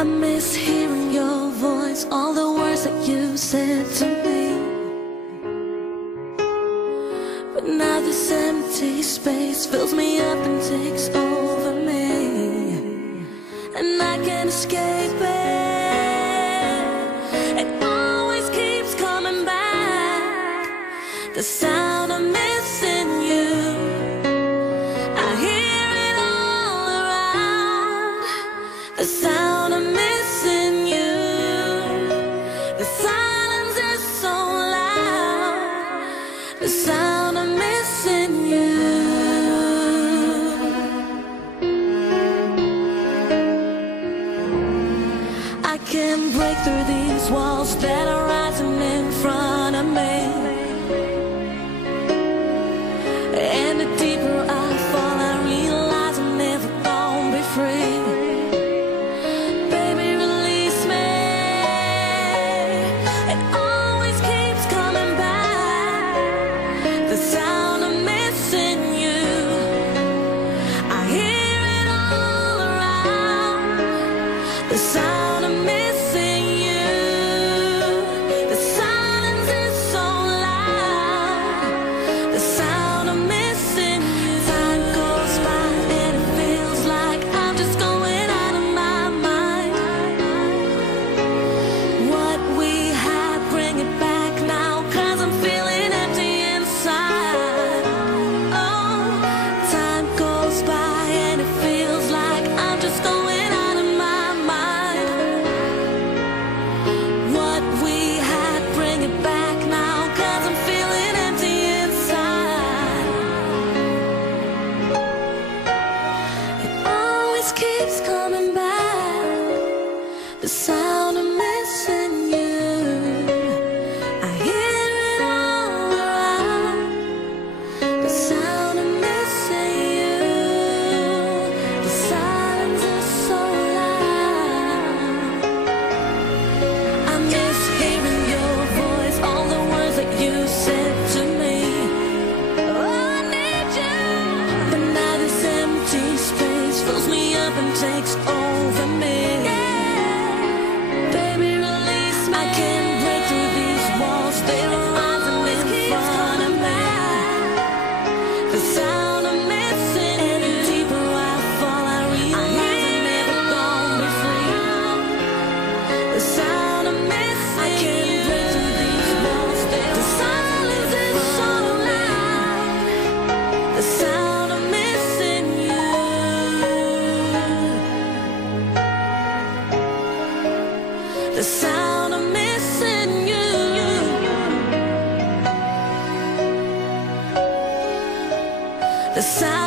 I miss hearing your voice, all the words that you said to me. But now this empty space fills me up and takes over me, and I can't escape it. It always keeps coming back, the sound of missing you. I hear it all around, the sound of missing you. The silence is so loud, the sound of missing you. I can't break through these walls that are rising in front of me, and the deeper I fall, I realize I'm never gonna be free. Baby, release me. It always keeps coming back, the sound of missing you. I hear it all around, the sound of missing you. The silence is so loud, the sound of missing you. Time goes by and it feels like I'm just going out of my mind. What we had, bring it back now, 'cause I'm feeling empty inside. Oh, time goes by and it feels like I'm just going out of my mind. What we had, bring it back now, 'cause I'm feeling empty inside. It always keeps coming back, the sound of missing you. I hear it all around, the sound of missing you. The silence is so loud. I miss hearing your voice, all the words that you said to me. Oh, I need you. But now this empty space fills me up and takes over me. Baby, release me. I can't break through these walls, they're rising in front of me. The sound of missing, and the deeper I fall, I realize I'm never gonna be free. The sound of missing, I can't break through these walls, the silence is so loud, the sound of missing you. The sound of missing you. The sound